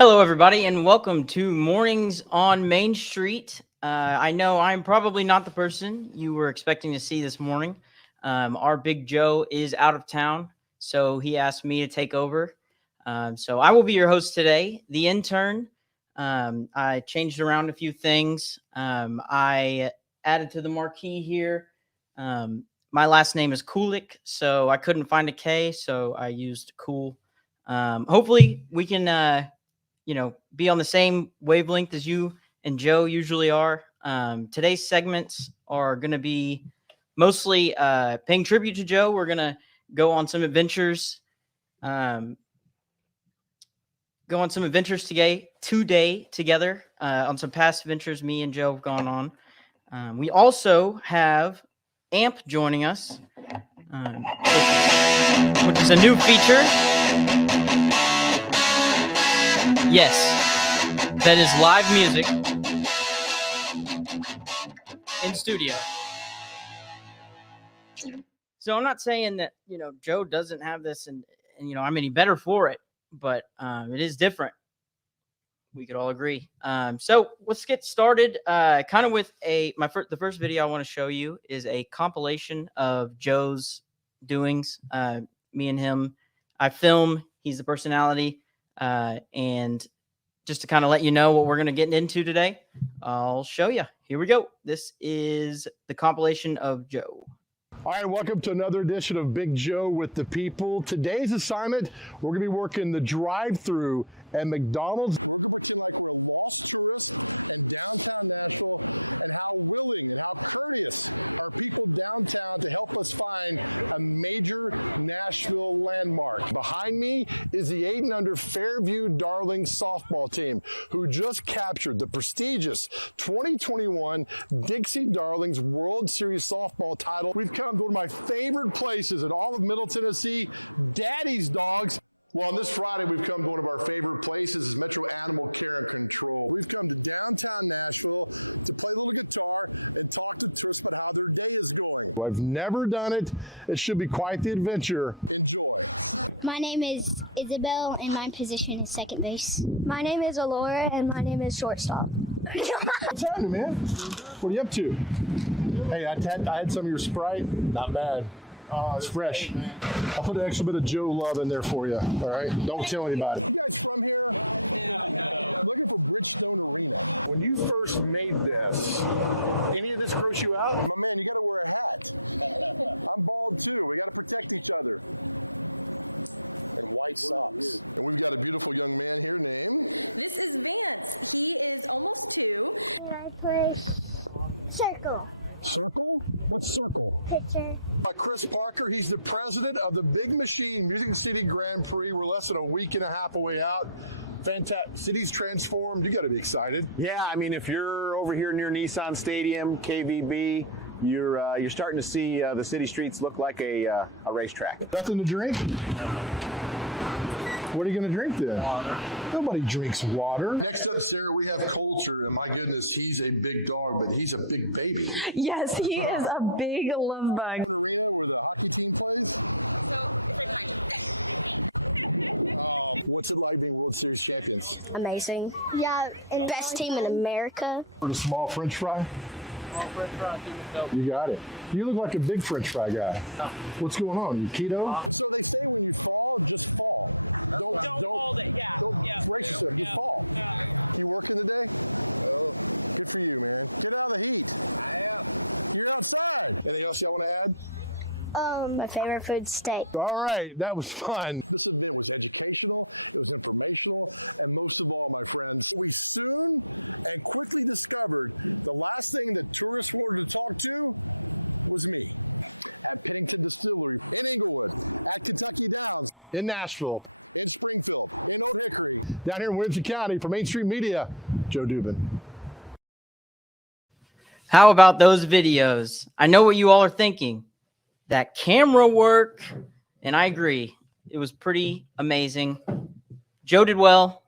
Hello, everybody, and welcome to Mornings on Main Street. I know I'm probably not the person you were expecting to see this morning. Our Big Joe is out of town, so he asked me to take over. So I will be your host today, the intern. I changed around a few things. I added to the marquee here. My last name is Kulik, so I couldn't find a K, so I used Cool. Hopefully, we can be on the same wavelength as you and Joe usually are. Today's segments are going to be mostly paying tribute to Joe. We're going to go on some adventures. Today together on some past adventures me and Joe have gone on. We also have Amp joining us, which is a new feature. Yes, that is live music in studio. So I'm not saying that, Joe doesn't have this and I'm any better for it, but it is different. We could all agree. So let's get started kind of with the first video I want to show you is a compilation of Joe's doings. Me and him, I film, he's the personality, and just to kind of let you know what we're going to get into today, I'll show you. Here we go. This is the compilation of Joe. All right, welcome to another edition of Big Joe with the People. Today's assignment, we're going to be working the drive-through at McDonald's. I've never done it. It should be quite the adventure. My name is Isabel, and my position is second base. My name is Alora, and my name is shortstop. What's happening, man? What are you up to? Hey, I had some of your Sprite. Not bad. It's fresh. I'll put an extra bit of Joe love in there for you. All right? Don't tell anybody. When you first made this, any of this gross you out? And I play circle. Circle? What's circle? Pitcher. Chris Parker, he's the president of the Big Machine Music City Grand Prix. We're less than a week and a half away out. Fantastic. City's transformed. You got to be excited. Yeah, I mean, if you're over here near Nissan Stadium, KVB, you're starting to see the city streets look like a racetrack. Nothing to drink? What are you going to drink then? Water. Nobody drinks water. Next up, Sarah, we have Coulter, and my goodness, he's a big dog, but he's a big baby. Yes, he is a big love bug. What's it like being World Series champions? Amazing. Yeah, and Best team in America. For a small French fry? Small French fry, keep it dope. You got it. You look like a big French fry guy. What's going on? You keto? Anything else you want to add? my favorite food, steak. All right, that was fun. In Nashville. Down here in Williamson County for Main Street Media, Joe Dubin. How about those videos? I know what you all are thinking. That camera work, and I agree. It was pretty amazing. Joe did well.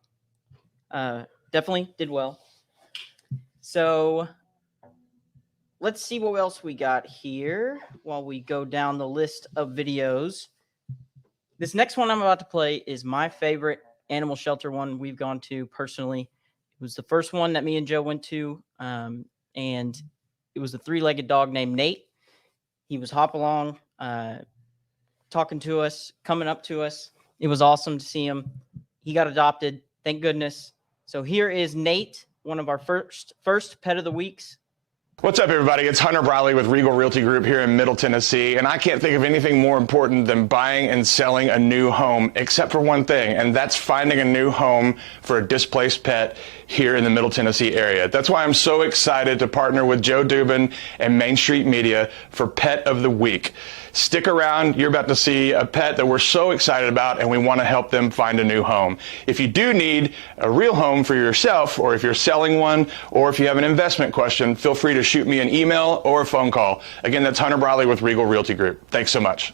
Definitely did well. So let's see what else we got here while we go down the list of videos. This next one I'm about to play is my favorite animal shelter one we've gone to personally. It was the first one that me and Joe went to, and it was a 3-legged dog named Nate. He was hop along, talking to us, coming up to us. It was awesome to see him. He got adopted, thank goodness. So here is Nate, one of our first pet of the weeks. What's up, everybody? It's Hunter Briley with Regal Realty Group here in Middle Tennessee, and I can't think of anything more important than buying and selling a new home, except for one thing, and that's finding a new home for a displaced pet here in the Middle Tennessee area. That's why I'm so excited to partner with Joe Dubin and Main Street Media for Pet of the Week. Stick around. You're about to see a pet that we're so excited about, and we want to help them find a new home. If you do need a real home for yourself, or if you're selling one, or if you have an investment question, feel free to shoot me an email or a phone call. Again, that's Hunter Briley with Regal Realty Group. Thanks so much.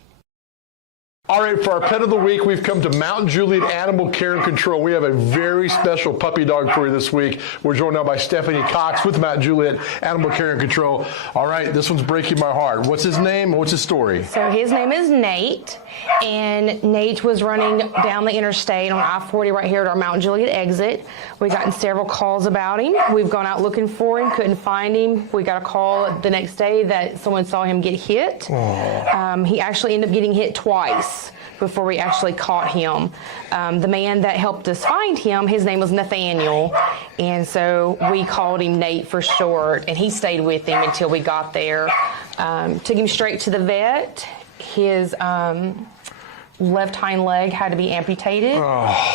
All right, for our pet of the week, we've come to Mountain Juliet Animal Care and Control. We have a very special puppy dog for you this week. We're joined now by Stephanie Cox with Mountain Juliet Animal Care and Control. All right, this one's breaking my heart. What's his name? What's his story? So his name is Nate, and Nate was running down the interstate on I-40 right here at our Mountain Juliet exit. We've gotten several calls about him. We've gone out looking for him, couldn't find him. We got a call the next day that someone saw him get hit. He actually ended up getting hit twice before we actually caught him. The man that helped us find him, his name was Nathaniel, and so we called him Nate for short, and he stayed with him until we got there. Took him straight to the vet. His left hind leg had to be amputated.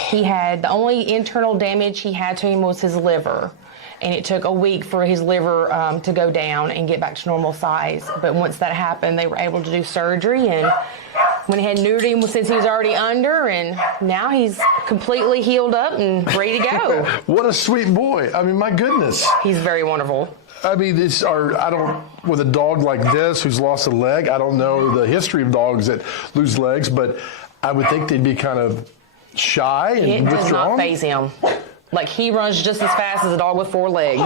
He had, the only internal damage he had to him was his liver, and it took a week for his liver to go down and get back to normal size. But once that happened, they were able to do surgery, and went ahead and neutered him since he was already under, and now he's completely healed up and ready to go. What a sweet boy. I mean, my goodness. He's very wonderful. I mean, with a dog like this who's lost a leg, I don't know the history of dogs that lose legs, but I would think they'd be kind of shy and It does withdrawn. not faze him. Like, he runs just as fast as a dog with 4 legs.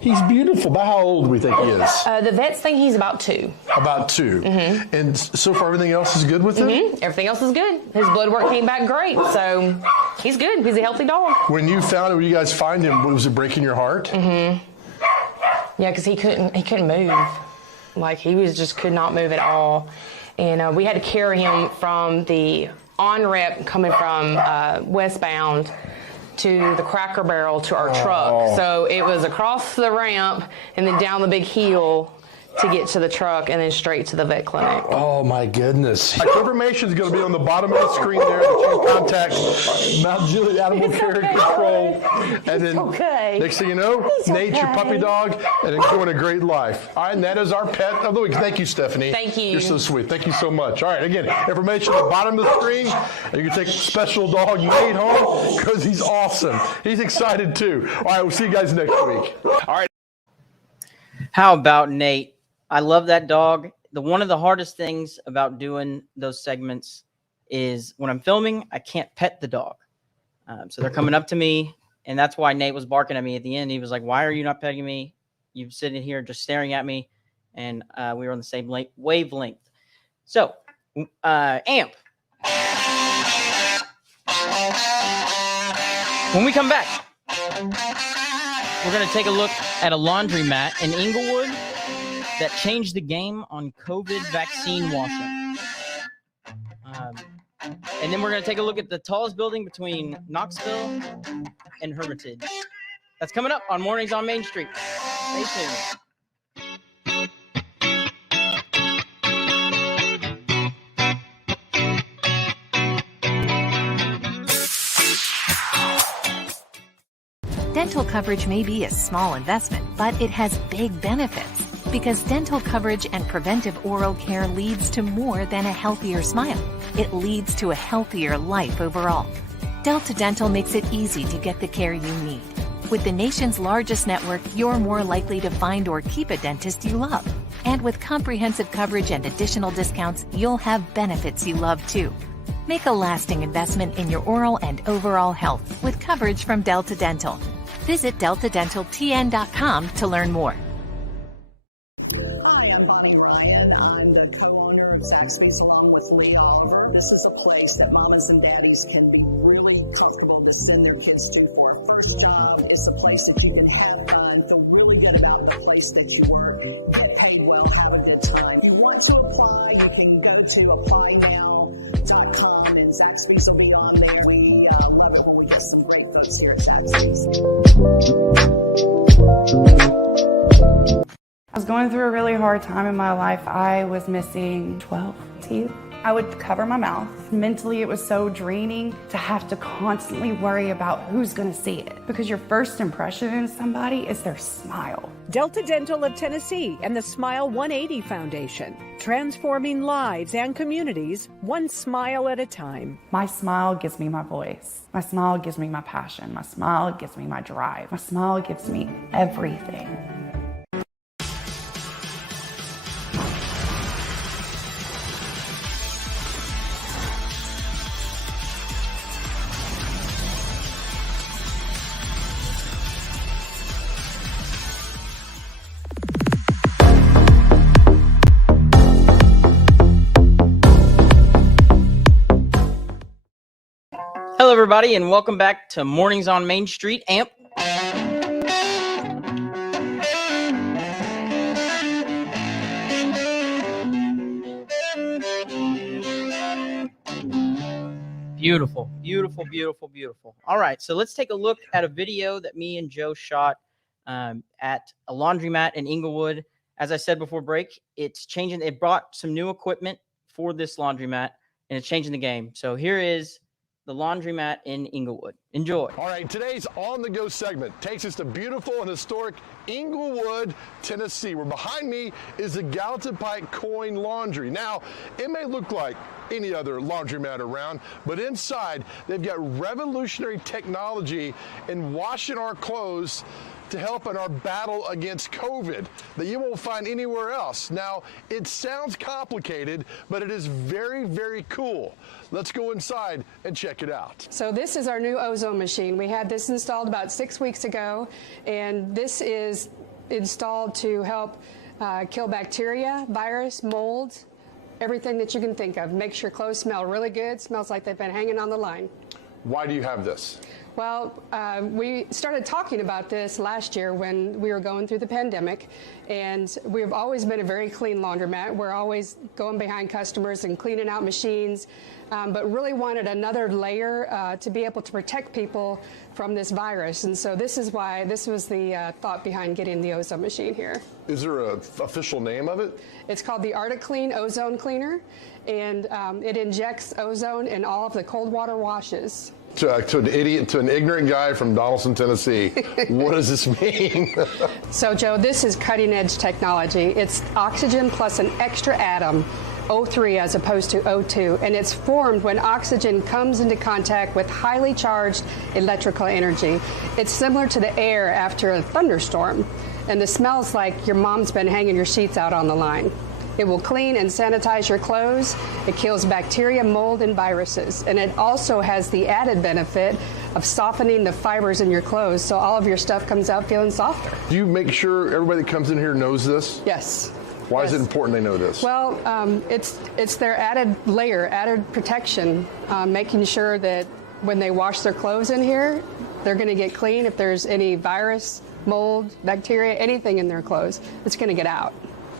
He's beautiful. About how old do we think he is? The vets think he's about 2. About 2. Mm-hmm. And so far, everything else is good with him? Mm-hmm. Everything else is good. His blood work came back great, so he's good. He's a healthy dog. When you found him, when you guys find him, was it breaking your heart? Mm-hmm. Yeah, because he couldn't move. Like, he just could not move at all. And we had to carry him from the on-ramp coming from westbound to the Cracker Barrel to our truck. So it was across the ramp and then down the big hill to get to the truck and then straight to the vet clinic. Oh my goodness. Information is going to be on the bottom of the screen there that you can contact Mount Juliet Animal Care and Control. And then next thing you know, Nate's your puppy dog and enjoying a great life. All right, and that is our pet of the week. Thank you, Stephanie. Thank you. You're so sweet. Thank you so much. All right, again, information at the bottom of the screen. And you can take special dog Nate home because he's awesome. He's excited too. All right, we'll see you guys next week. All right. How about Nate? I love that dog. One of the hardest things about doing those segments is when I'm filming, I can't pet the dog. So they're coming up to me, and that's why Nate was barking at me at the end. He was like, "Why are you not petting me? You're sitting here just staring at me." And we were on the same wavelength. So, Amp. When we come back, we're going to take a look at a laundromat in Inglewood that changed the game on COVID vaccine washing. And then we're going to take a look at the tallest building between Knoxville and Hermitage. That's coming up on Mornings on Main Street. Stay tuned. Dental coverage may be a small investment, but it has big benefits. Because dental coverage and preventive oral care leads to more than a healthier smile. It leads to a healthier life overall. Delta Dental makes it easy to get the care you need. With the nation's largest network, you're more likely to find or keep a dentist you love. And with comprehensive coverage and additional discounts, you'll have benefits you love too. Make a lasting investment in your oral and overall health with coverage from Delta Dental. Visit deltadentaltn.com to learn more. Hi, I'm Bonnie Ryan. I'm the co-owner of Zaxby's along with Lee Oliver. This is a place that mamas and daddies can be really comfortable to send their kids to for a first job. It's a place that you can have fun, feel really good about the place that you work, get paid well, have a good time. If you want to apply, you can go to applynow.com and Zaxby's will be on there. We love it when we get some great folks here at Zaxby's. I was going through a really hard time in my life. I was missing 12 teeth. I would cover my mouth. Mentally, it was so draining to have to constantly worry about who's going to see it, because your first impression of somebody is their smile. Delta Dental of Tennessee and the Smile 180 Foundation, transforming lives and communities one smile at a time. My smile gives me my voice. My smile gives me my passion. My smile gives me my drive. My smile gives me everything. Hello, everybody, and welcome back to Mornings on Main Street. AMP. Beautiful, beautiful, beautiful, beautiful. All right, so let's take a look at a video that me and Joe shot at a laundromat in Inglewood. As I said before break, it's changing. It brought some new equipment for this laundromat, and it's changing the game. So here is the laundromat in Inglewood. Enjoy. All right, today's On the Go segment takes us to beautiful and historic Inglewood, Tennessee, where behind me is the Gallatin Pike Coin Laundry. Now, it may look like any other laundromat around, but inside they've got revolutionary technology in washing our clothes to help in our battle against COVID that you won't find anywhere else. Now, it sounds complicated, but it is very, very cool. Let's go inside and check it out. So this is our new ozone machine. We had this installed about 6 weeks ago, and this is installed to help kill bacteria, virus, mold, everything that you can think of. Makes your clothes smell really good, smells like they've been hanging on the line. Why do you have this? Well, we started talking about this last year when we were going through the pandemic, and we've always been a very clean laundromat. We're always going behind customers and cleaning out machines, but really wanted another layer to be able to protect people from this virus. And so this is why, this was the thought behind getting the ozone machine here. Is there an official name of it? It's called the Arctic Clean Ozone Cleaner, and it injects ozone in all of the cold water washes. To an idiot, to an ignorant guy from Donaldson, Tennessee, what does this mean? So, Joe, this is cutting-edge technology. It's oxygen plus an extra atom, O3 as opposed to O2, and it's formed when oxygen comes into contact with highly charged electrical energy. It's similar to the air after a thunderstorm, and the smell's like your mom's been hanging your sheets out on the line. It will clean and sanitize your clothes. It kills bacteria, mold, and viruses. And it also has the added benefit of softening the fibers in your clothes, so all of your stuff comes out feeling softer. Do you make sure everybody that comes in here knows this? Yes. Why is it important they know this? Well, it's their added layer, added protection, making sure that when they wash their clothes in here, they're going to get clean. If there's any virus, mold, bacteria, anything in their clothes, it's going to get out.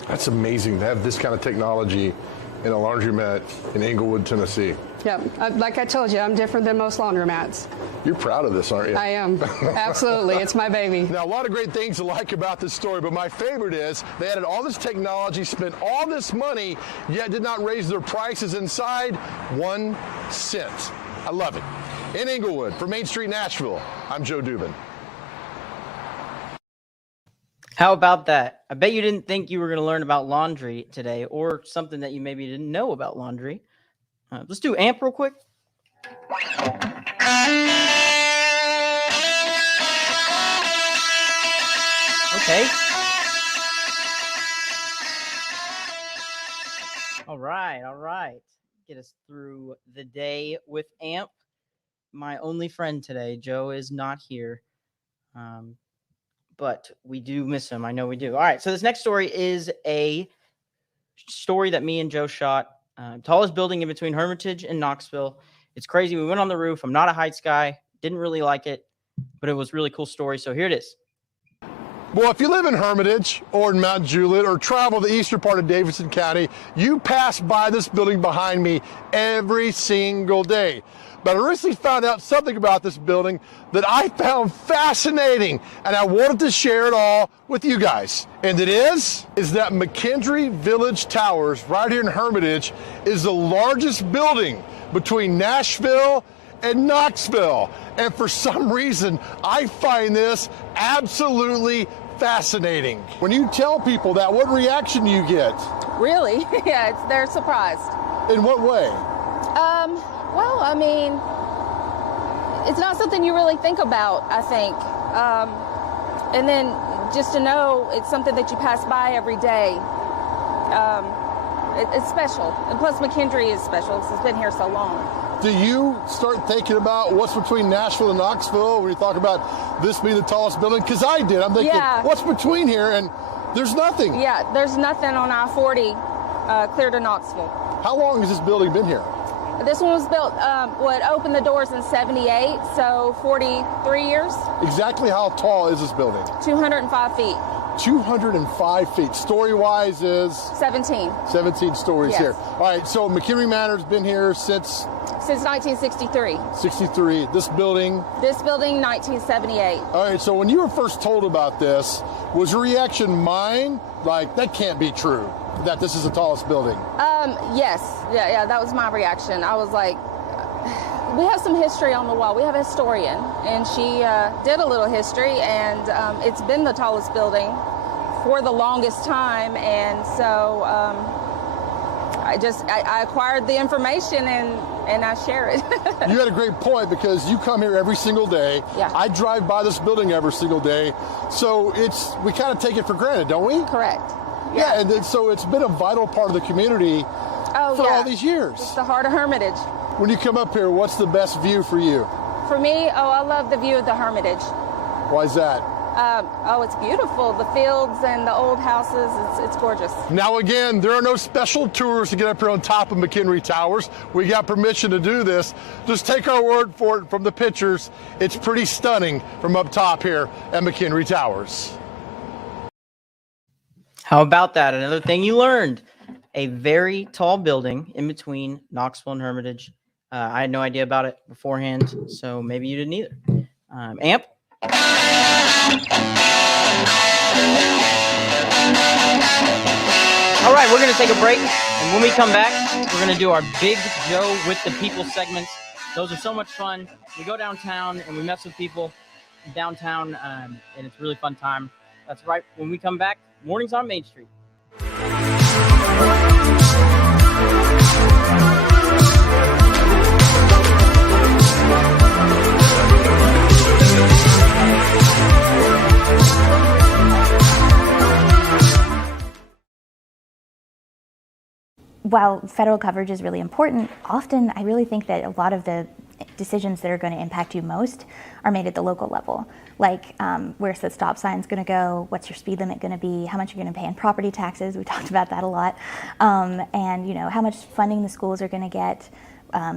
That's amazing to have this kind of technology in a laundromat in Inglewood, Tennessee. Yeah, like I told you, I'm different than most laundromats. You're proud of this, aren't you? I am. Absolutely. It's my baby. Now, a lot of great things to like about this story, but my favorite is they added all this technology, spent all this money, yet did not raise their prices inside 1 cent. I love it. In Inglewood, for Main Street, Nashville, I'm Joe Dubin. How about that? I bet you didn't think you were going to learn about laundry today, or something that you maybe didn't know about laundry. Let's do AMP real quick. Okay. All right. Get us through the day with AMP. My only friend today, Joe, is not here. But we do miss him. I know we do. All right. So this next story is a story that me and Joe shot Tallest building in between Hermitage and Knoxville. It's crazy. We went on the roof. I'm not a heights guy. Didn't really like it, but it was a really cool story. So here it is. Well, if you live in Hermitage or in Mount Juliet or travel the eastern part of Davidson County, you pass by this building behind me every single day. But I recently found out something about this building that I found fascinating, and I wanted to share it all with you guys. And it is that McKendree Village Towers right here in Hermitage is the largest building between Nashville and Knoxville. And for some reason, I find this absolutely fascinating. When you tell people that, what reaction do you get? Really? Yeah, they're surprised. In what way? Well, I mean, it's not something you really think about, I think. And then just to know it's something that you pass by every day. It's special. And plus McKendree is special because it's been here so long. Do you start thinking about what's between Nashville and Knoxville when you talk about this being the tallest building? Because I did. I'm thinking, what's between here? And there's nothing. Yeah, there's nothing on I-40 clear to Knoxville. How long has this building been here? This one was built, opened the doors in 78, so 43 years. Exactly how tall is this building? 205 feet. 205 feet. Story-wise is? 17. 17 stories Yes. here. All right, so McHenry Manor's been here since? Since 1963. 63. This building? This building, 1978. All right, so when you were first told about this, was your reaction mine? Like, that can't be true, that this is the tallest building? Yes. Yeah, that was my reaction. I was like, we have some history on the wall. We have a historian, and she did a little history, and it's been the tallest building for the longest time, and so I acquired the information and I share it. You had a great point, because you come here every single day. Yeah. I drive by this building every single day, so we kind of take it for granted, don't we? Correct. Yeah, and so it's been a vital part of the community for all these years. It's the heart of Hermitage. When you come up here, what's the best view for you? For me, I love the view of the Hermitage. Why is that? It's beautiful. The fields and the old houses, it's gorgeous. Now again, there are no special tours to get up here on top of McHenry Towers. We got permission to do this. Just take our word for it from the pictures. It's pretty stunning from up top here at McHenry Towers. How about that? Another thing you learned. A very tall building in between Knoxville and Hermitage. I had no idea about it beforehand, so maybe you didn't either. Amp? All right, we're going to take a break, and when we come back, we're going to do our Big Joe with the People segments. Those are so much fun. We go downtown, and we mess with people downtown, and it's a really fun time. That's right. When we come back, Mornings on Main Street. While federal coverage is really important, often I really think that a lot of the decisions that are going to impact you most are made at the local level. Like where's the stop signs going to go? What's your speed limit going to be? How much you're going to pay in property taxes? We talked about that a lot. And how much funding the schools are going to get.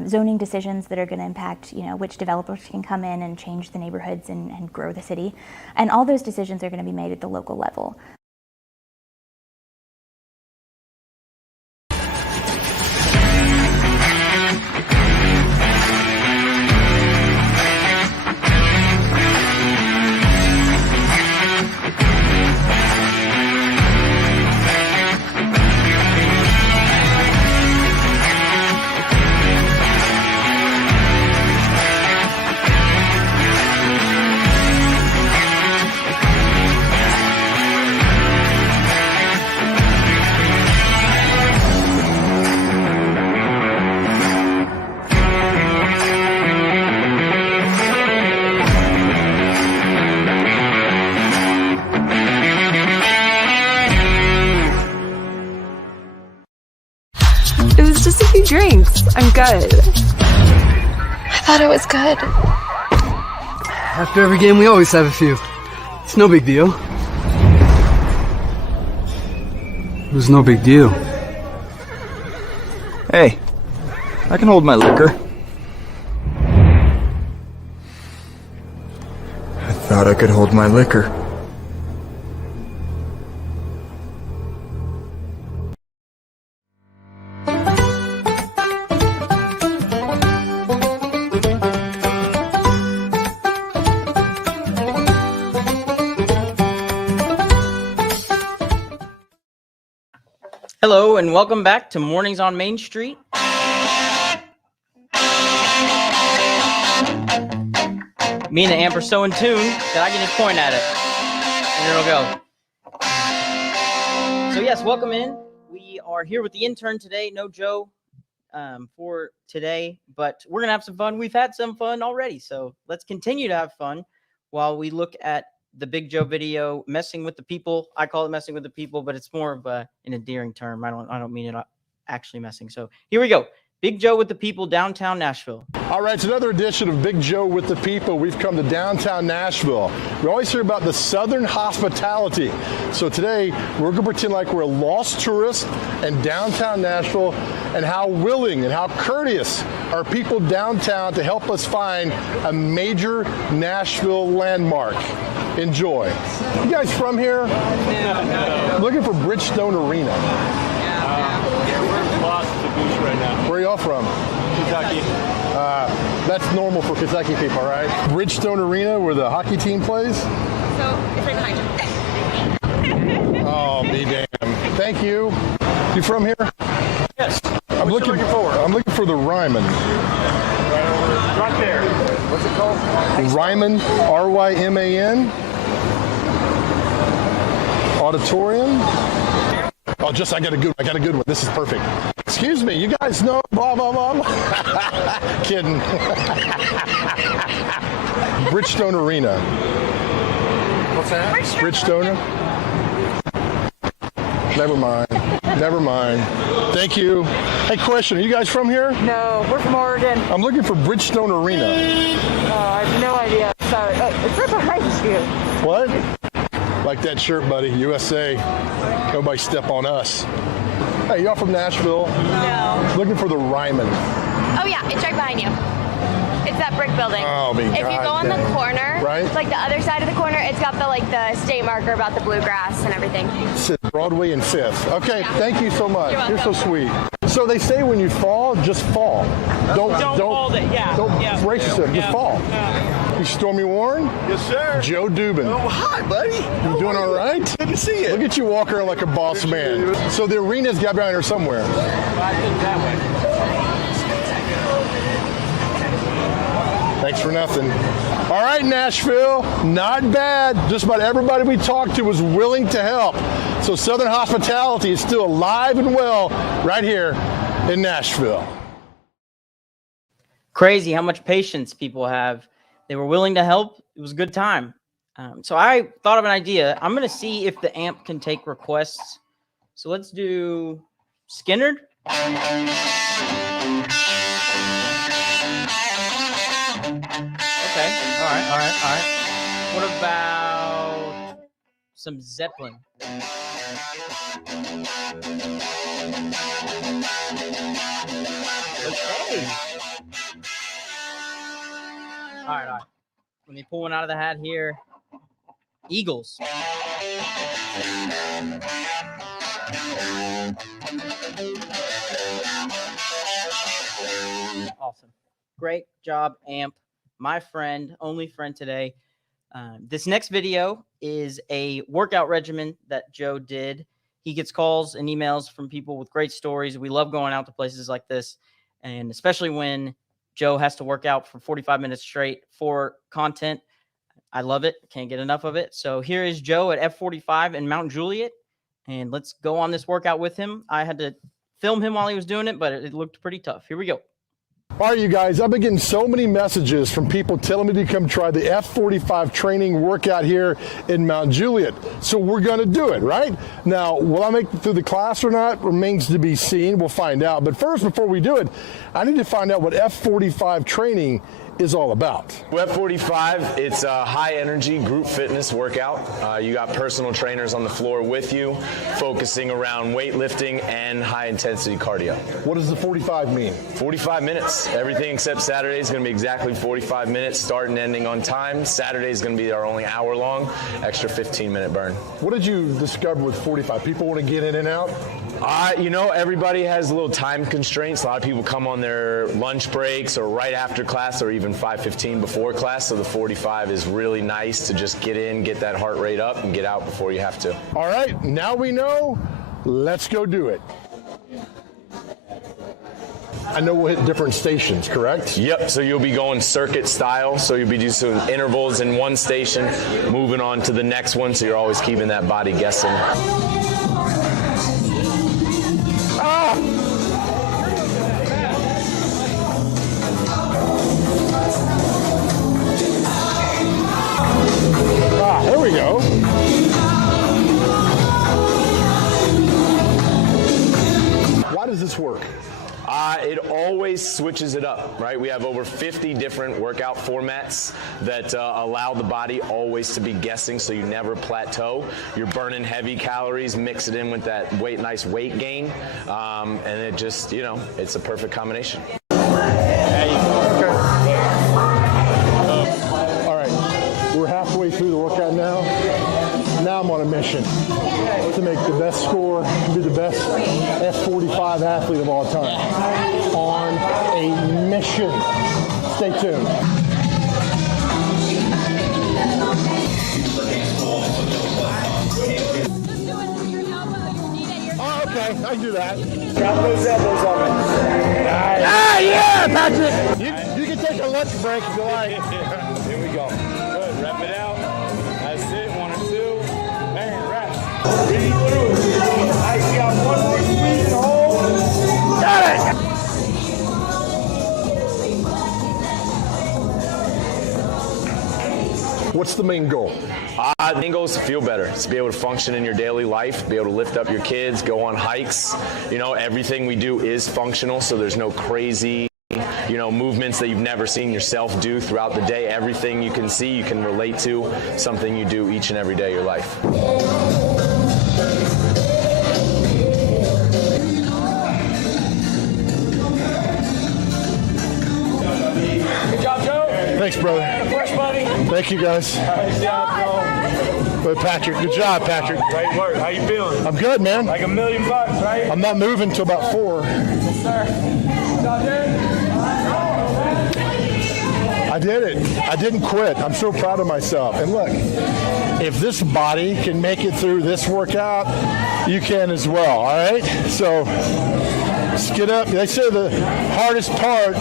Zoning decisions that are going to impact, which developers can come in and change the neighborhoods and grow the city. And all those decisions are going to be made at the local level. It was just a few drinks. I'm good. I thought it was good. After every game, we always have a few. It's no big deal. It was no big deal. Hey, I can hold my liquor. I thought I could hold my liquor. Hello and welcome back to Mornings on Main Street. Me and the amp are so in tune that I can just point at it and it'll go. So yes, welcome in. We are here with the intern today. No Joe for today, but we're gonna have some fun. We've had some fun already, so let's continue to have fun while we look at the Big Joe video, messing with the people. I call it messing with the people, but it's more of an endearing term. I don't mean it actually messing. So here we go. Big Joe with the people, downtown Nashville. All right, it's another edition of Big Joe with the people. We've come to downtown Nashville. We always hear about the Southern hospitality. So today, we're going to pretend like we're lost tourists in downtown Nashville and how willing and how courteous are people downtown to help us find a major Nashville landmark. Enjoy. You guys from here? No. Looking for Bridgestone Arena. We're lost to Goose right now. Where are y'all from? Kentucky. That's normal for Kentucky people, right? Bridgestone Arena, where the hockey team plays? So, it's right behind you. Oh, be damned. Thank you. You from here? Yes. I'm looking for the Ryman. Right there. What's it called? Ryman, R-Y-M-A-N. Auditorium. Oh, I got a good one. This is perfect. Excuse me, you guys know blah, blah, blah, blah. Kidding. Bridgestone Arena. What's that? Bridgestone. Never mind. Thank you. Hey, question, are you guys from here? No, we're from Oregon. I'm looking for Bridgestone Arena. I have no idea. Sorry. It's right behind you. What? Like that shirt, buddy. USA. Nobody step on us. Hey, y'all from Nashville? No. Looking for the Ryman. Oh yeah, it's right behind you. It's that brick building. Oh, if you go on the corner, right? like the other side of the corner, it's got the state marker about the bluegrass and everything. It's at Broadway and 5th. Okay, Yeah. Thank you so much. You're so sweet. So they say when you fall, just fall. Don't hold it. Yeah. Don't yeah. brace yourself. Just fall. Yeah. You Stormy Warren? Yes, sir. Joe Dubin. Oh, hi, buddy. You doing all right? Good to see you. Look at you walking around like a boss man. So the arena's got behind her somewhere. I think that way. Thanks for nothing. All right, Nashville, not bad. Just about everybody we talked to was willing to help. So Southern hospitality is still alive and well right here in Nashville. Crazy how much patience people have. They were willing to help. It was a good time. So I thought of an idea. I'm going to see if the amp can take requests. So let's do Skinnerd. Okay. All right. What about some Zeppelin? Okay. All right. Let me pull one out of the hat here. Eagles. Awesome. Great job, amp. My friend, only friend today. This next video is a workout regimen that Joe did. He gets calls and emails from people with great stories. We love going out to places like this, and especially when Joe has to work out for 45 minutes straight for content. I love it. Can't get enough of it. So here is Joe at F45 in Mount Juliet, and let's go on this workout with him. I had to film him while he was doing it, but it looked pretty tough. Here we go. All right, you guys, I've been getting so many messages from people telling me to come try the F45 training workout here in Mount Juliet. So we're going to do it, right? Now, will I make it through the class or not remains to be seen. We'll find out. But first, before we do it, I need to find out what F45 training is all about. Web 45, it's a high energy group fitness workout. You got personal trainers on the floor with you, focusing around weightlifting and high intensity cardio. What does the 45 mean? 45 minutes. Everything except Saturday is going to be exactly 45 minutes, start and ending on time. Saturday is going to be our only hour long, extra 15-minute burn. What did you discover with 45? People want to get in and out? Everybody has little time constraints. A lot of people come on their lunch breaks or right after class or even 5:15 before class, so the 45 is really nice to just get in, get that heart rate up, and get out before you have to. All right, now we know. Let's go do it. I know we'll hit different stations, correct? Yep, so you'll be going circuit style, so you'll be just doing intervals in one station, moving on to the next one, so you're always keeping that body guessing. Here we go. Why does this work? It always switches it up, right? We have over 50 different workout formats that allow the body always to be guessing, so you never plateau. You're burning heavy calories, mix it in with that nice weight gain, and it just, it's a perfect combination. All right, we're halfway through the workout now. Now I'm on a mission to make the best score, be the best F45 athlete of all time. On a mission. Stay tuned. Oh, okay, I can do that. Drop those elbows on me. Nice. Ah, yeah, Patrick. You can take a lunch break if you like. Here we go. Good, rep it out. That's it, 1 or 2. Man, rest. Breathe through it. Nice, you got one more squeeze and hold. Got it. What's the main goal? The main goal is to feel better. It's to be able to function in your daily life, be able to lift up your kids, go on hikes. Everything we do is functional, so there's no crazy, movements that you've never seen yourself do throughout the day. Everything you can see, you can relate to, something you do each and every day of your life. Good job, Joe. Thanks, brother. Fresh, buddy. Thank you, guys. Good job, Joe. Patrick, good job, Patrick. Great work. How you feeling? I'm good, man. Like $1 million, right? I'm not moving until about 4. Yes, sir. Good job, Jared. I did it. I didn't quit. I'm so proud of myself. And look, if this body can make it through this workout, you can as well, all right? So let's get up. They say the hardest part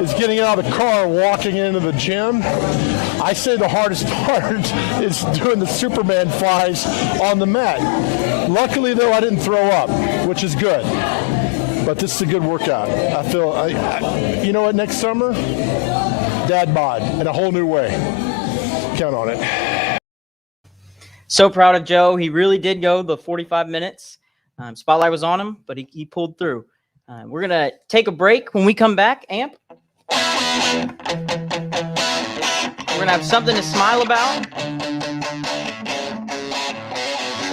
is getting out of the car, walking into the gym. I say the hardest part is doing the Superman flies on the mat. Luckily, though, I didn't throw up, which is good. But this is a good workout. I feel, you know what, next summer, dad bod in a whole new way. Count on it. So proud of Joe. He really did go the 45 minutes. Spotlight was on him, but he pulled through. We're going to take a break. When we come back, Amp, we're going to have something to smile about. And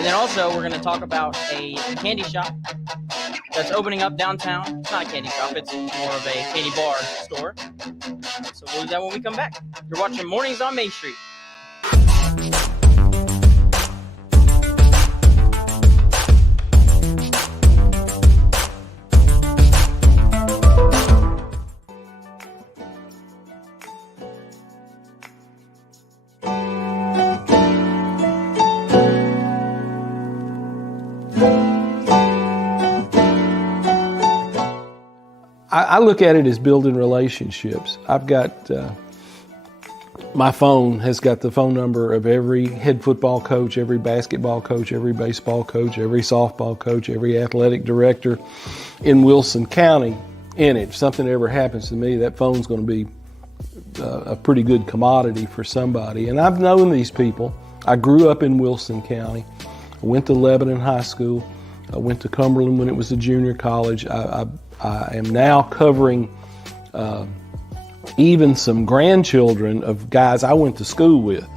then also we're going to talk about a candy shop that's opening up downtown. It's not a candy shop. It's more of a candy bar store. So we'll do that when we come back. You're watching Mornings on Main Street. I look at it as building relationships. I've got, my phone has got the phone number of every head football coach, every basketball coach, every baseball coach, every softball coach, every athletic director in Wilson County in it. If something ever happens to me, that phone's going to be a pretty good commodity for somebody. And I've known these people. I grew up in Wilson County. I went to Lebanon High School. I went to Cumberland when it was a junior college. I am now covering even some grandchildren of guys I went to school with.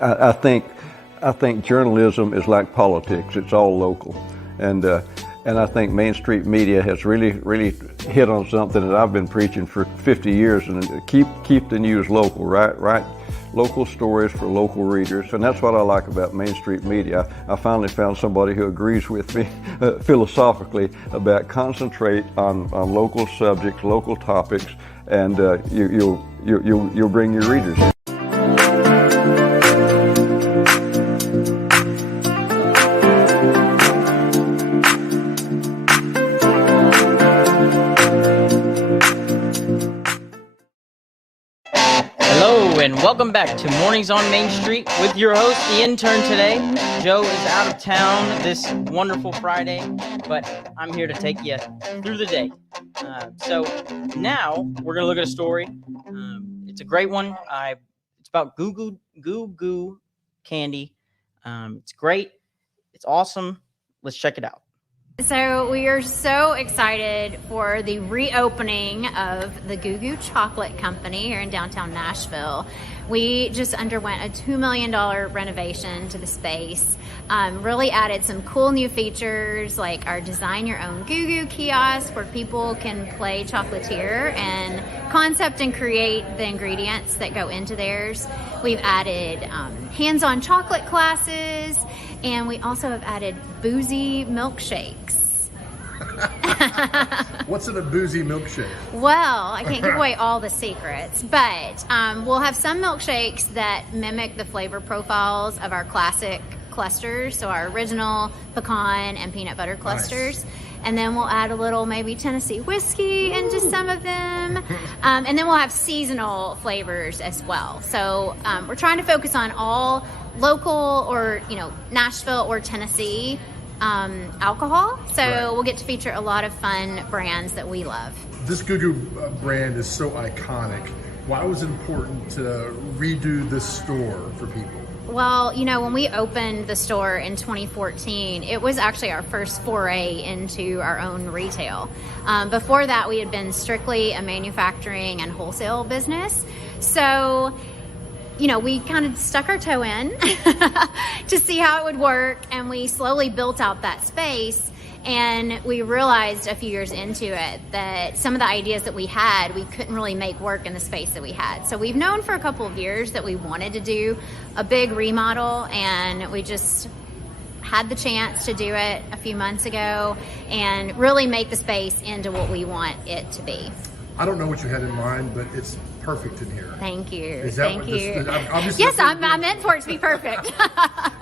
I think journalism is like politics. It's all local, and I think Main Street Media has really hit on something that I've been preaching for 50 years. And keep the news local, right? Local stories for local readers, and that's what I like about Main Street Media. I finally found somebody who agrees with me philosophically about concentrate on local subjects, local topics, and you'll bring your readers in. And welcome back to Mornings on Main Street with your host, the intern today. Joe is out of town this wonderful Friday, but I'm here to take you through the day. So now we're going to look at a story. It's a great one. It's about Goo Goo candy. It's great. It's awesome. Let's check it out. So we are so excited for the reopening of the Goo Goo Chocolate Company here in downtown Nashville. We just underwent a $2 million renovation to the space. Really added some cool new features like our Design Your Own Goo Goo kiosk where people can play chocolatier and concept and create the ingredients that go into theirs. We've added hands-on chocolate classes, and we also have added boozy milkshakes. What's in a boozy milkshake? Well, I can't give away all the secrets, but we'll have some milkshakes that mimic the flavor profiles of our classic clusters, so our original pecan and peanut butter clusters. Nice. And then we'll add a little maybe Tennessee whiskey into some of them. And then we'll have seasonal flavors as well. So we're trying to focus on all local or, Nashville or Tennessee alcohol. So we'll get to feature a lot of fun brands that we love. This Goo Goo brand is so iconic. Why was it important to redo this store for people? Well, when we opened the store in 2014, it was actually our first foray into our own retail. Before that, we had been strictly a manufacturing and wholesale business. So, we kind of stuck our toe in to see how it would work, and we slowly built out that space. And we realized a few years into it that some of the ideas that we had, we couldn't really make work in the space that we had. So we've known for a couple of years that we wanted to do a big remodel, and we just had the chance to do it a few months ago and really make the space into what we want it to be. I don't know what you had in mind, but it's perfect in here. Thank you. Is that Thank what you. This, yes, I meant for it to be perfect.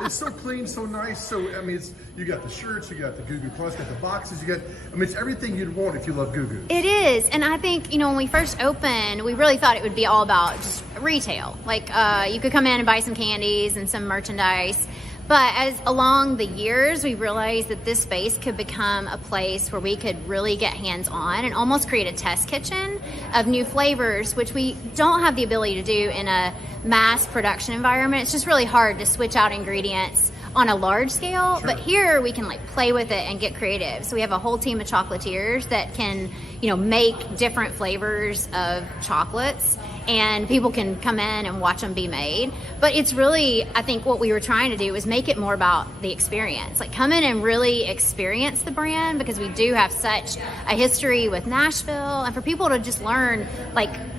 It's so clean, so nice. So you got the shirts, you got the Goo Goo Plus, you got the boxes, it's everything you'd want if you love Goo Goo. It is, and I think when we first opened, we really thought it would be all about just retail. Like you could come in and buy some candies and some merchandise. But as along the years, we realized that this space could become a place where we could really get hands-on and almost create a test kitchen of new flavors, which we don't have the ability to do in a mass production environment. It's just really hard to switch out ingredients on a large scale, but here we can play with it and get creative. So we have a whole team of chocolatiers that can, make different flavors of chocolates, and people can come in and watch them be made. But it's really, I think what we were trying to do was make it more about the experience. Come in and really experience the brand, because we do have such a history with Nashville, and for people to just learn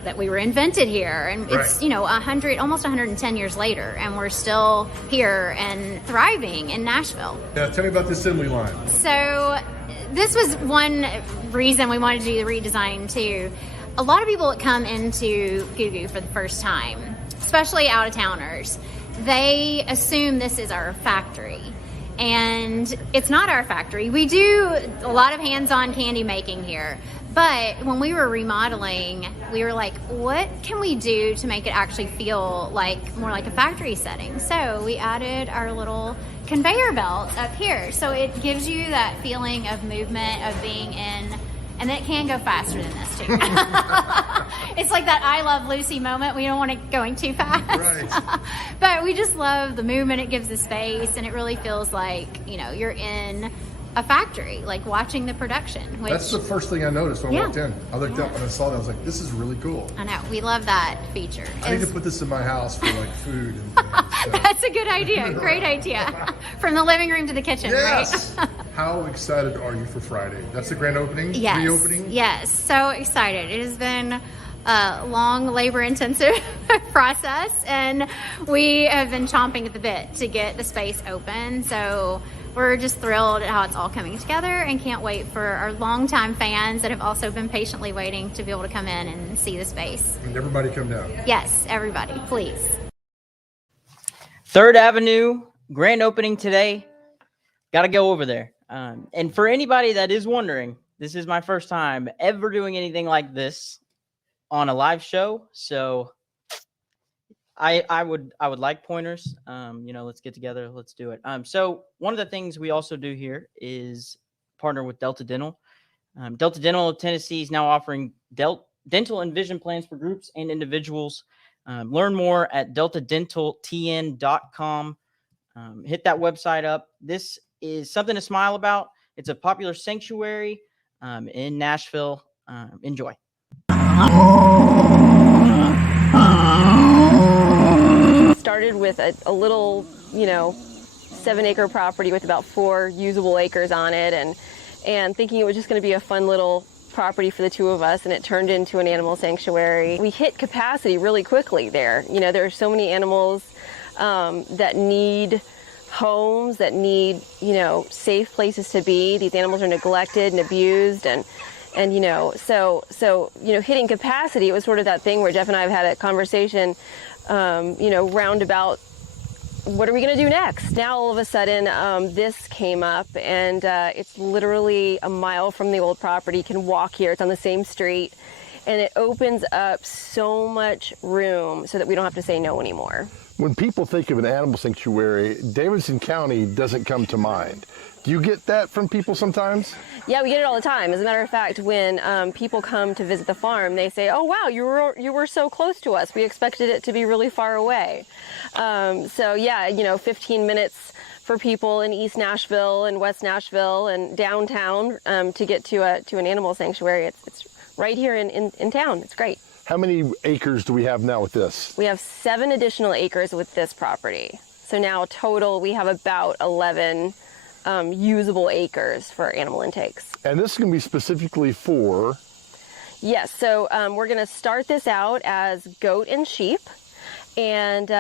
that we were invented here, and it's almost 110 years later, and we're still here and thriving in Nashville. Yeah, tell me about the assembly line. So this was one reason we wanted to do the redesign too. A lot of people that come into Goo Goo for the first time, especially out-of-towners, they assume this is our factory. And it's not our factory. We do a lot of hands-on candy making here. But when we were remodeling, we were like, what can we do to make it actually feel more like a factory setting? So we added our little conveyor belt up here. So it gives you that feeling of movement, of being in, and it can go faster than this too. It's like that I Love Lucy moment. We don't want it going too fast. Right. But we just love the movement it gives the space, and it really feels like, you're in a factory, like watching the production. Which, that's the first thing I noticed when I walked in. I looked up and I saw that. I was like, this is really cool. I know. We love that feature. I need to put this in my house for like food and things. So. That's a good idea. Great idea. From the living room to the kitchen, yes. right? How excited are you for Friday? That's the grand opening? Yes. Reopening? Yes. So excited. It has been a long, labor-intensive process, and we have been chomping at the bit to get the space open. So we're just thrilled at how it's all coming together and can't wait for our longtime fans that have also been patiently waiting to be able to come in and see the space. And everybody come down. Yes, everybody, please. 3rd Avenue, grand opening today. Got to go over there. And for anybody that is wondering, this is my first time ever doing anything like this on a live show. So I would like pointers. Let's get together. Let's do it. So one of the things we also do here is partner with Delta Dental. Delta Dental of Tennessee is now offering dental and vision plans for groups and individuals. Learn more at deltadentaltn.com. Hit that website up. This is something to smile about. It's a popular sanctuary in Nashville. Enjoy. Started with a little, 7-acre property with about 4 usable acres on it, and thinking it was just going to be a fun little property for the two of us, and it turned into an animal sanctuary. We hit capacity really quickly there. There are so many animals that need homes, that need, safe places to be. These animals are neglected and abused, and so hitting capacity, it was sort of that thing where Jeff and I have had a conversation, roundabout, what are we going to do next? Now, all of a sudden, this came up, and it's literally a mile from the old property. You can walk here. It's on the same street, and it opens up so much room so that we don't have to say no anymore. When people think of an animal sanctuary, Davidson County doesn't come to mind. Do you get that from people sometimes? Yeah, we get it all the time. As a matter of fact, when people come to visit the farm, they say, "Oh wow, you were so close to us. We expected it to be really far away." So yeah, 15 minutes for people in East Nashville and West Nashville and downtown to get to an animal sanctuary. It's right here in town. It's great. How many acres do we have now with this? We have 7 additional acres with this property. So now total we have about 11 usable acres for animal intakes. And this is going to be specifically for? Yes, so we're going to start this out as goat and sheep, and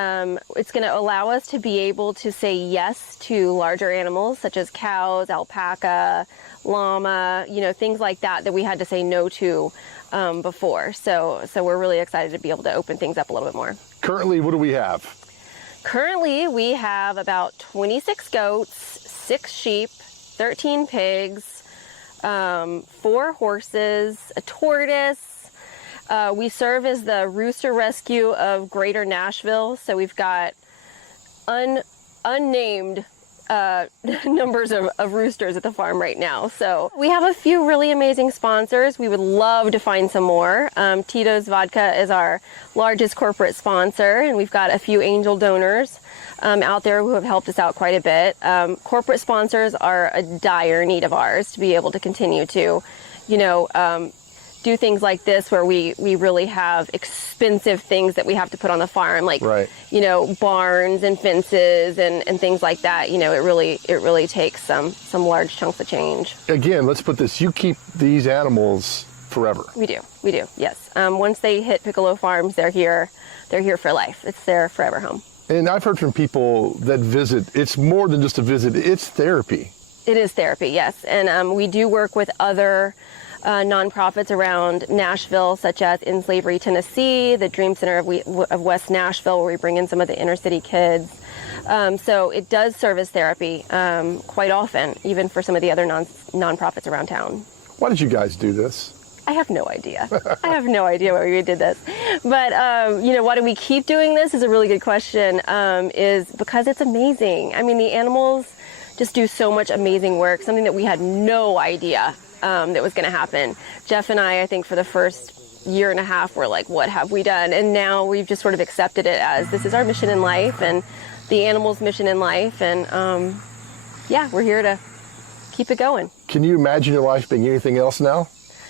it's going to allow us to be able to say yes to larger animals such as cows, alpaca, llama, things like that we had to say no to before. So we're really excited to be able to open things up a little bit more. Currently, what do we have? Currently, we have about 26 goats, 6 sheep, 13 pigs, 4 horses, a tortoise. We serve as the rooster rescue of Greater Nashville, so we've got unnamed numbers of roosters at the farm right now. So we have a few really amazing sponsors. We would love to find some more. Tito's Vodka is our largest corporate sponsor, and we've got a few angel donors out there who have helped us out quite a bit. Corporate sponsors are a dire need of ours to be able to continue to, do things like this where we really have expensive things that we have to put on the farm, like, right. Barns and fences and things like that. It really takes some large chunks of change. Again, let's put this, you keep these animals forever. We do, yes. Once they hit Piccolo Farms, they're here for life. It's their forever home. And I've heard from people that visit, it's more than just a visit, it's therapy. It is therapy, yes. And we do work with other nonprofits around Nashville, such as In Slavery, Tennessee, the Dream Center of West Nashville, where we bring in some of the inner city kids. So it does serve as therapy quite often, even for some of the other nonprofits around town. Why did you guys do this? I have no idea. I have no idea why we did this. But, why do we keep doing this is a really good question, is because it's amazing. I mean, the animals just do so much amazing work, something that we had no idea that was going to happen. Jeff and I think for the first year and a half were like, what have we done? And now we've just sort of accepted it as this is our mission in life and the animals' mission in life. And yeah, we're here to keep it going. Can you imagine your life being anything else now?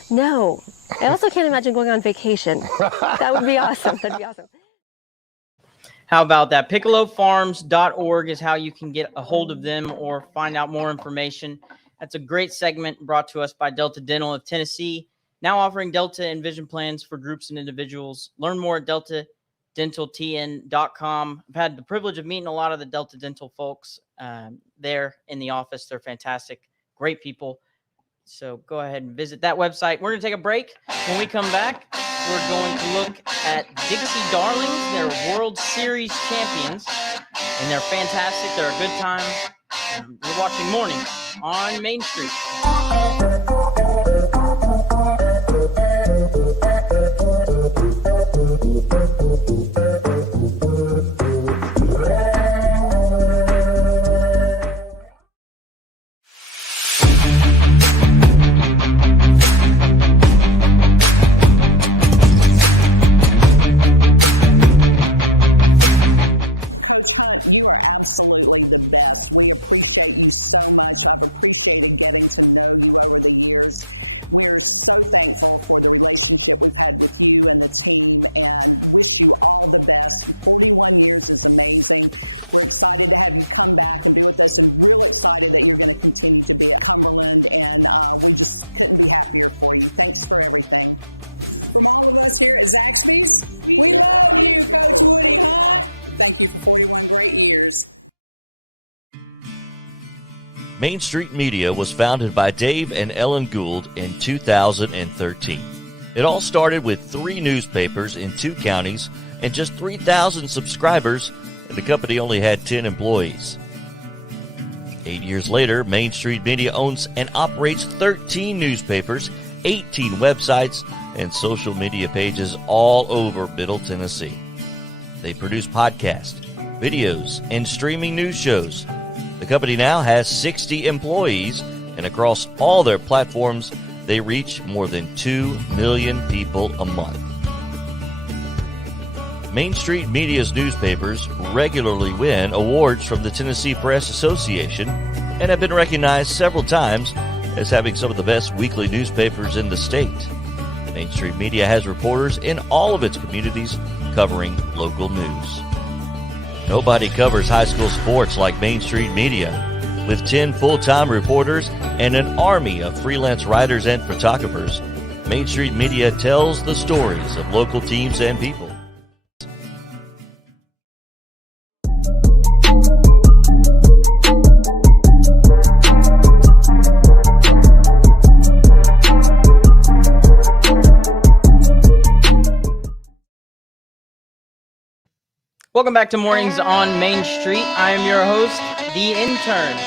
No. I also can't imagine going on vacation. That would be awesome. That'd be awesome. How about that? PiccoloFarms.org is how you can get a hold of them or find out more information. That's a great segment brought to us by Delta Dental of Tennessee, now offering Delta and vision plans for groups and individuals. Learn more at deltadentaltn.com. I've had the privilege of meeting a lot of the Delta Dental folks there in the office. They're fantastic, great people. So go ahead and visit that website. We're going to take a break. When we come back, we're going to look at Dixie Darlings. They're World Series champions, and they're fantastic. They're a good time. We're watching Mornings on Main Street. Main Street Media was founded by Dave and Ellen Gould in 2013. It all started with 3 newspapers in 2 counties and just 3,000 subscribers, and the company only had 10 employees. 8 years later, Main Street Media owns and operates 13 newspapers, 18 websites, and social media pages all over Middle Tennessee. They produce podcasts, videos, and streaming news shows. The company now has 60 employees, and across all their platforms, they reach more than 2 million people a month. Main Street Media's newspapers regularly win awards from the Tennessee Press Association and have been recognized several times as having some of the best weekly newspapers in the state. Main Street Media has reporters in all of its communities covering local news. Nobody covers high school sports like Main Street Media. With 10 full-time reporters and an army of freelance writers and photographers, Main Street Media tells the stories of local teams and people. Welcome back to Mornings on Main Street. I am your host, the intern.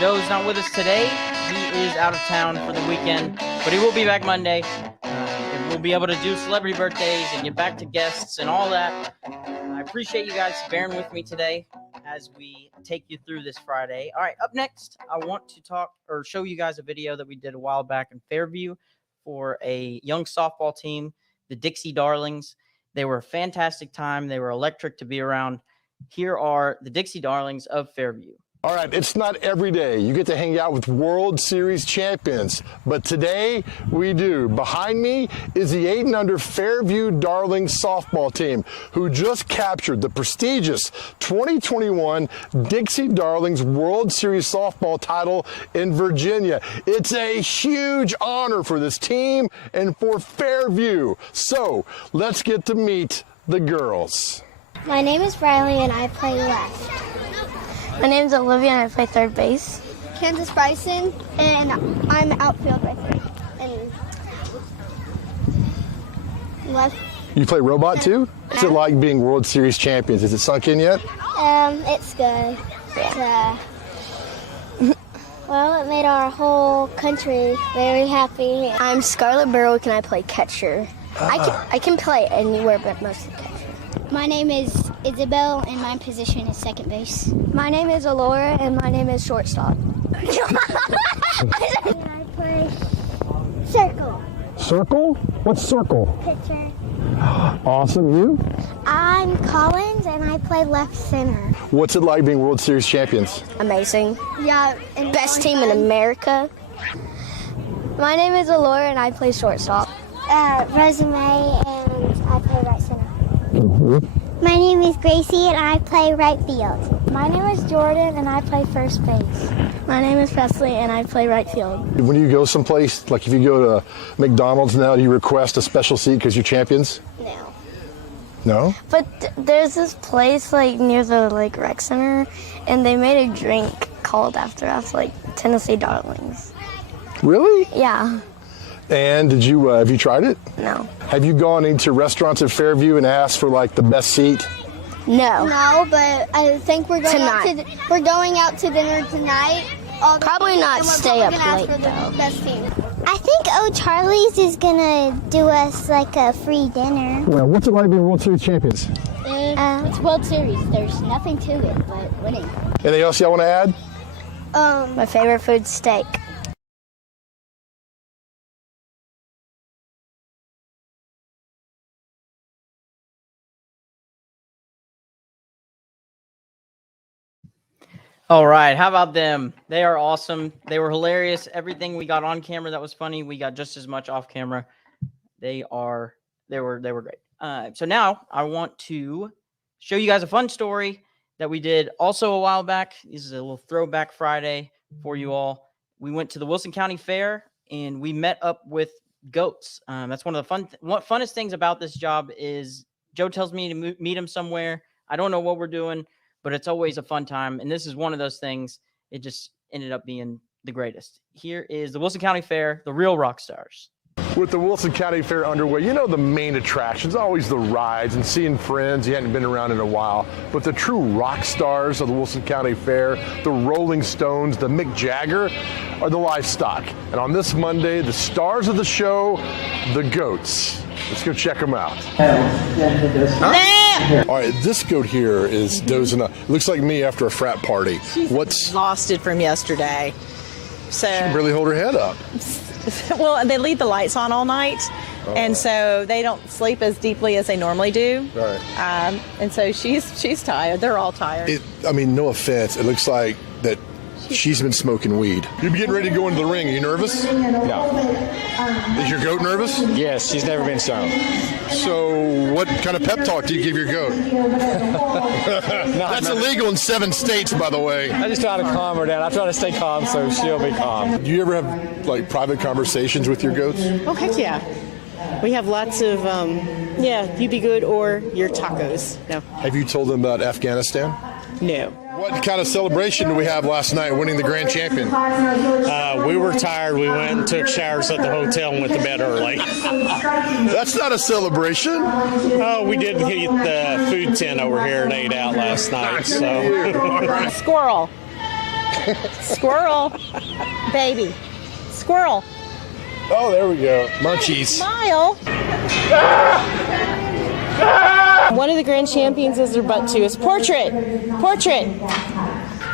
Joe's not with us today. He is out of town for the weekend, but he will be back Monday. And we'll be able to do celebrity birthdays and get back to guests and all that. I appreciate you guys bearing with me today as we take you through this Friday. All right, up next, I want to talk or show you guys a video that we did a while back in Fairview for a young softball team, the Dixie Darlings. They were a fantastic time. They were electric to be around. Here are the Dixie Darlings of Fairview. All right, it's not every day you get to hang out with World Series champions, but today we do. Behind me is the 8 and under Fairview Darlings softball team, who just captured the prestigious 2021 Dixie Darlings World Series softball title in Virginia. It's a huge honor for this team and for Fairview. So let's get to meet the girls. My name is Riley and I play left. My name is Olivia and I play third base. Kansas Bryson and I'm outfield right there. And left. You play robot too? What's it like being World Series champions? Is it sunk in yet? It's good. Well, it made our whole country very happy. I'm Scarlett Berwick and I play catcher. I can play anywhere but mostly catcher. My name is Isabel and my position is second base. My name is Alora and my name is shortstop. I play circle. Circle? What's circle? Pitcher. Awesome. You? I'm Collins, and I play left center. What's it like being World Series champions? Amazing. Yeah. And best team in America. My name is Alora, and I play shortstop. Resume, and I play right center. Mm-hmm. My name is Gracie, and I play right field. My name is Jordan, and I play first base. My name is Presley, and I play right field. When you go someplace, like if you go to McDonald's now, do you request a special seat because you're champions? No. No? But there's this place like near the rec center, and they made a drink called after us, like Tennessee Darlings. Really? Yeah. And did you have you tried it? No. Have you gone into restaurants at Fairview and asked for like the best seat? No. No, but I think we're going out to dinner tonight. Probably not stay up late though. Best team. I think O'Charlie's is gonna do us like a free dinner. Well, what's it like being World Series champions? It's World Series. There's nothing to it but winning. Anything else y'all want to add? My favorite food's steak. All right, how about them? They are awesome. They were hilarious. Everything we got on camera that was funny, we got just as much off camera. They were great. So now I want to show you guys a fun story that we did also a while back. This is a little throwback Friday for you all. We went to the Wilson County Fair and we met up with goats. That's one of the funnest things about this job is Joe tells me to meet him somewhere. I don't know what we're doing, but it's always a fun time. And this is one of those things. It just ended up being the greatest. Here is the Wilson County Fair, the real rock stars. With the Wilson County Fair underway, you know the main attractions, always the rides and seeing friends you hadn't been around in a while. But the true rock stars of the Wilson County Fair, the Rolling Stones, the Mick Jagger, are the livestock. And on this Monday, the stars of the show, the goats. Let's go check them out. All right, this goat here is dozing up. Looks like me after a frat party. She's exhausted from yesterday. So she can barely hold her head up. Well, they leave the lights on all night, and so they don't sleep as deeply as they normally do. Right. And so she's tired. They're all tired. I mean, no offense. It looks like that she's been smoking weed. You're getting ready to go into the ring. Are you nervous? No. Is your goat nervous? Yes, she's never been stoned. So what kind of pep talk do you give your goat? That's illegal in 7 states, by the way. I just try to calm her down. I try to stay calm so she'll be calm. Do you ever have like private conversations with your goats? Oh, heck yeah. We have lots of, you be good or your tacos. No. Have you told them about Afghanistan? No. What kind of celebration did we have last night, winning the grand champion? We were tired. We went and took showers at the hotel and went to bed early. That's not a celebration. Oh, we did get the food tent over here and ate out last night. So Squirrel. Squirrel. Baby. Squirrel. Oh, there we go. Munchies. Smile. One of the grand champions is their butt too. It's portrait.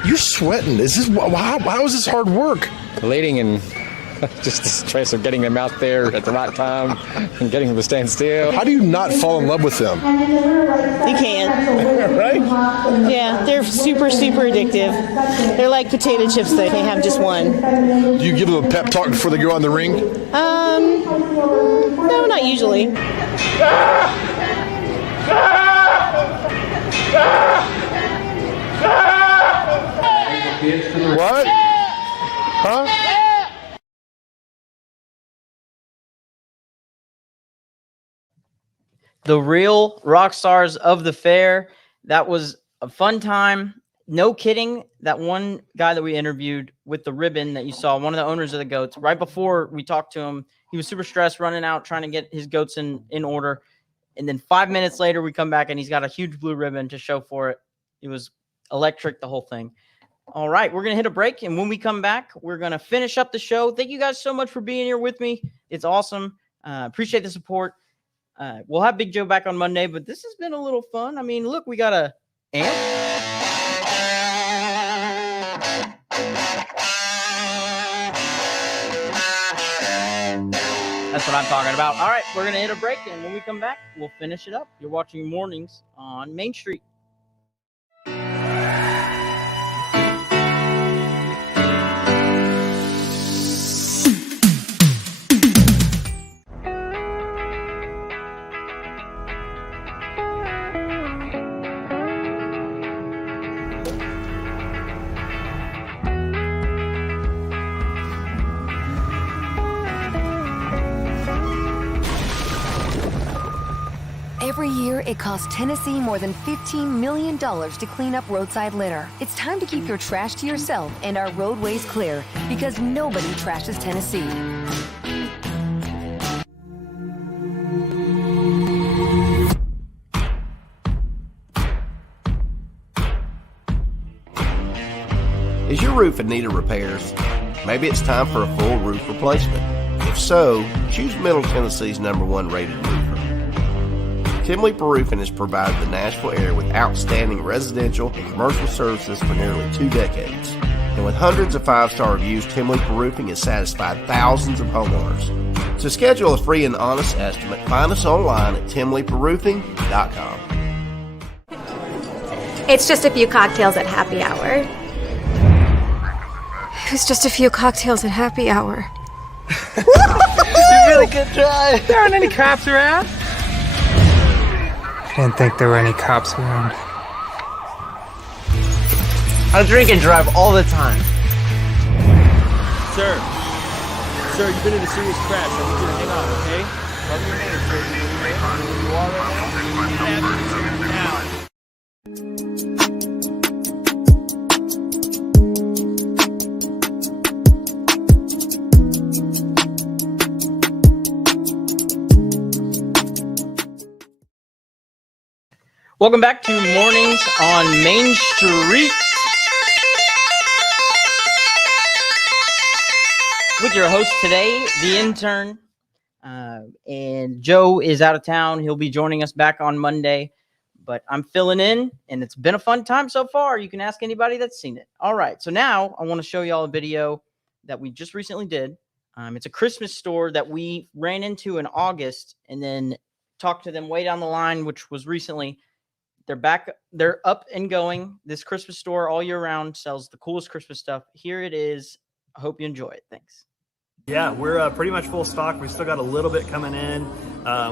You're sweating. Is this how is this hard work? Leading and just the stress of getting them out there at the right time and getting them to stand still. How do you not fall in love with them? You can't. Right? Yeah, they're super, super addictive. They're like potato chips. They can't have just one. Do you give them a pep talk before they go on the ring? No, not usually. What? Huh? The real rock stars of the fair. That was a fun time. No kidding. That one guy that we interviewed with the ribbon that you saw, one of the owners of the goats, right before we talked to him, he was super stressed running out, trying to get his goats in order. And then 5 minutes later, we come back and he's got a huge blue ribbon to show for it. It was electric, the whole thing. All right, we're going to hit a break. And when we come back, we're going to finish up the show. Thank you guys so much for being here with me. It's awesome. Appreciate the support. We'll have Big Joe back on Monday, but this has been a little fun. I mean, look, we got a amp. That's what I'm talking about. All right, we're going to hit a break, and when we come back, we'll finish it up. You're watching Mornings on Main Street. Every year, it costs Tennessee more than $15 million to clean up roadside litter. It's time to keep your trash to yourself and our roadways clear, because nobody trashes Tennessee. Is your roof in need of repairs? Maybe it's time for a full roof replacement. If so, choose Middle Tennessee's #1 rated roofer. Timley Roofing has provided the Nashville area with outstanding residential and commercial services for nearly 2 decades. And with hundreds of 5-star reviews, Timley Roofing has satisfied thousands of homeowners. To schedule a free and honest estimate, find us online at timleyroofing.com. It's just a few cocktails at happy hour. It's just a few cocktails at happy hour. You really good try. There aren't any cops around. I didn't think there were any cops around. I drink and drive all the time. Sir, you've been in a serious crash. I need you to hang on, okay? Tell me your name, sir. Do you know where you are right now? Now. Welcome back to Mornings on Main Street with your host today, the intern. And Joe is out of town. He'll be joining us back on Monday, but I'm filling in, and it's been a fun time so far. You can ask anybody that's seen it. All right, so now I want to show y'all a video that we just recently did. It's a Christmas store that we ran into in August and then talked to them way down the line, which was recently. They're back. They're up and going. This Christmas store all year round sells the coolest Christmas stuff. Here it is. I hope you enjoy it. Thanks. Yeah, we're pretty much full stock. We still got a little bit coming in.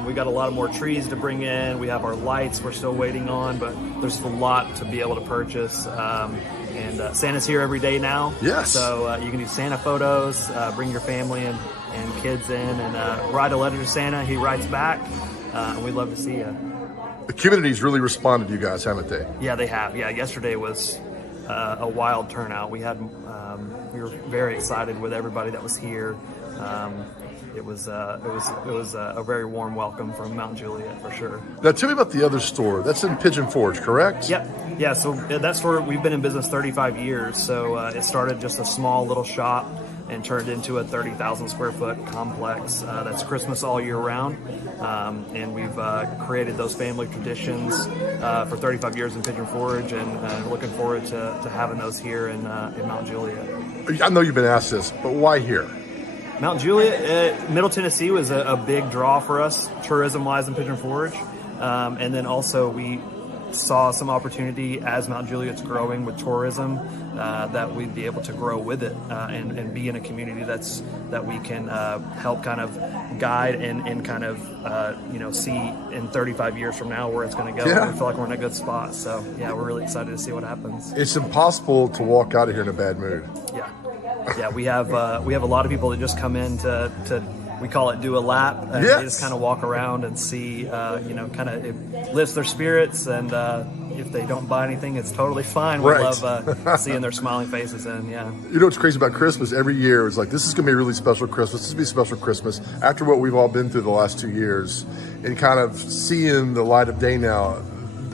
We got a lot of more trees to bring in. We have our lights we're still waiting on, but there's a lot to be able to purchase. And Santa's here every day now. Yes. So you can do Santa photos, bring your family and kids in, and write a letter to Santa. He writes back. We'd love to see you. The community's really responded to you guys, haven't they? Yeah, they have. Yeah, yesterday was a wild turnout. We were very excited with everybody that was here. It was a very warm welcome from Mount Juliet for sure. Now tell me about the other store. That's in Pigeon Forge, correct? Yep. Yeah. So that store, we've been in business 35 years. So it started just a small little shop and turned into a 30,000 square foot complex that's Christmas all year round. And we've created those family traditions for 35 years in Pigeon Forge, and looking forward to having those here in Mount Juliet. I know you've been asked this, but why here? Mount Juliet, Middle Tennessee was a big draw for us, tourism-wise in Pigeon Forge. And then also we saw some opportunity as Mount Juliet's growing with tourism, that we'd be able to grow with it and be in a community that we can help kind of guide and kind of see in 35 years from now where it's going to go. Yeah. We feel like we're in a good spot. So yeah, we're really excited to see what happens. It's impossible to walk out of here in a bad mood. Yeah, we have a lot of people that just come in to we call it do a lap. And Yes. They just kind of walk around and see, kind of it lifts their spirits. And if they don't buy anything, it's totally fine. We Right. love seeing their smiling faces. And yeah. You know what's crazy about Christmas? Every year it's like, this is going to be a really special Christmas. This is going to be a special Christmas. After what we've all been through the last 2 years and kind of seeing the light of day now,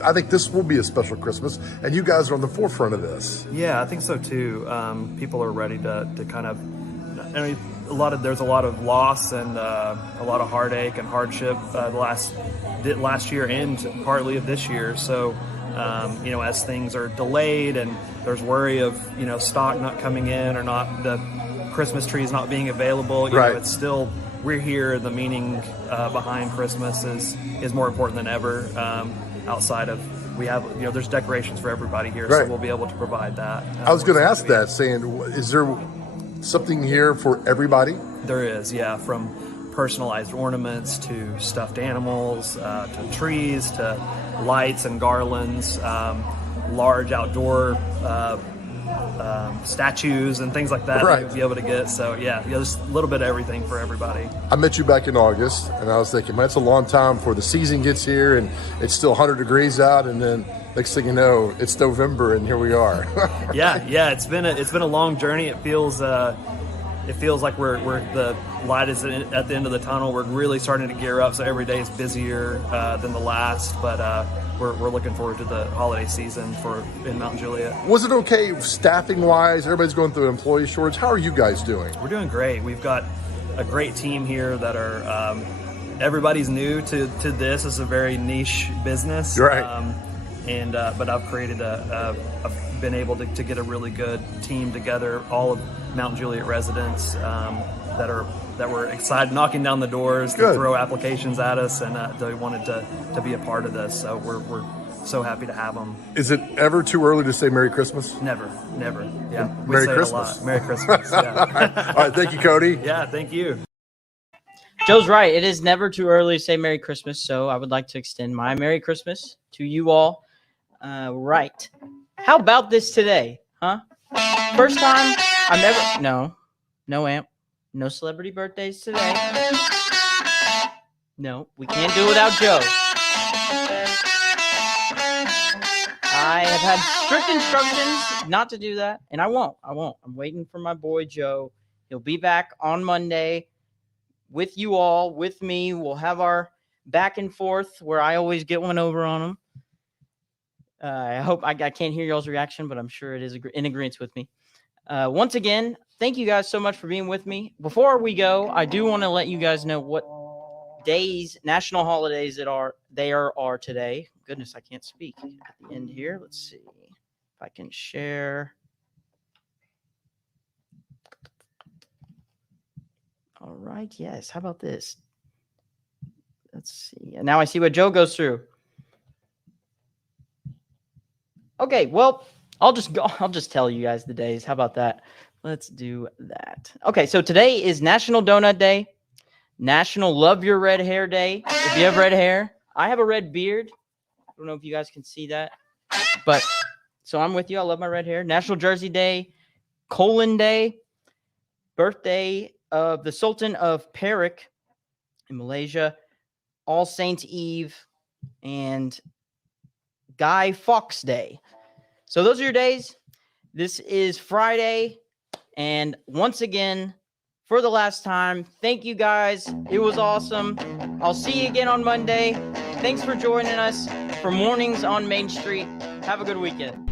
I think this will be a special Christmas. And you guys are on the forefront of this. Yeah, I think so too. People are ready to kind of, there's a lot of loss and a lot of heartache and hardship last year and partly of this year. So, as things are delayed and there's worry of, stock not coming in or not, the Christmas trees not being available, Right. It's still, we're here. The meaning behind Christmas is more important than ever. Outside of we have, there's decorations for everybody here, Right. so we'll be able to provide that. I was going to ask that, saying, is there something here for everybody? There is, yeah, from personalized ornaments to stuffed animals, to trees, to lights and garlands, large outdoor statues and things like that Right. that you'll be able to get. So yeah, there's a little bit of everything for everybody. I met you back in August, and I was thinking, man, it's a long time before the season gets here, and it's still 100 degrees out, and then next thing you know, it's November, and here we are. Yeah, it's been a long journey. It feels like we're the light is at the end of the tunnel. We're really starting to gear up, so every day is busier than the last, but we're looking forward to the holiday season in Mount Juliet. Was it okay staffing-wise? Everybody's going through employee shortage. How are you guys doing? We're doing great. We've got a great team here that are everybody's new to this. It's a very niche business, Right. But I've created I've been able to get a really good team together. All of Mount Juliet residents that were excited, knocking down the doors to throw applications at us, and they wanted to be a part of this. So we're so happy to have them. Is it ever too early to say Merry Christmas? Never. Yeah, we Merry say Christmas. it a lot. Merry Christmas. Yeah. All right, thank you, Cody. Yeah, thank you. Joe's right. It is never too early to say Merry Christmas, so I would like to extend my Merry Christmas to you all. Right. How about this today, huh? First time I've ever... No, Amp. No celebrity birthdays today. No, we can't do it without Joe. I have had strict instructions not to do that, and I won't. I'm waiting for my boy Joe. He'll be back on Monday with you all, with me. We'll have our back and forth where I always get one over on him. I hope I can't hear y'all's reaction, but I'm sure it is in agreement with me. Once again, thank you guys so much for being with me. Before we go, I do want to let you guys know what days, national holidays they are today. Goodness, I can't speak at the end here. Let's see if I can share. All right, yes. How about this? Let's see. And now I see what Joe goes through. Okay, well, I'll just tell you guys the days. How about that? Let's do that. Okay, so today is National Donut Day, National Love Your Red Hair Day. If you have red hair, I have a red beard. I don't know if you guys can see that, but so I'm with you. I love my red hair. National Jersey Day, Colon Day, birthday of the Sultan of Perak in Malaysia, All Saints Eve, and Guy Fawkes Day. So those are your days. This is Friday. And once again, for the last time, thank you guys. It was awesome. I'll see you again on Monday. Thanks for joining us for Mornings on Main Street. Have a good weekend.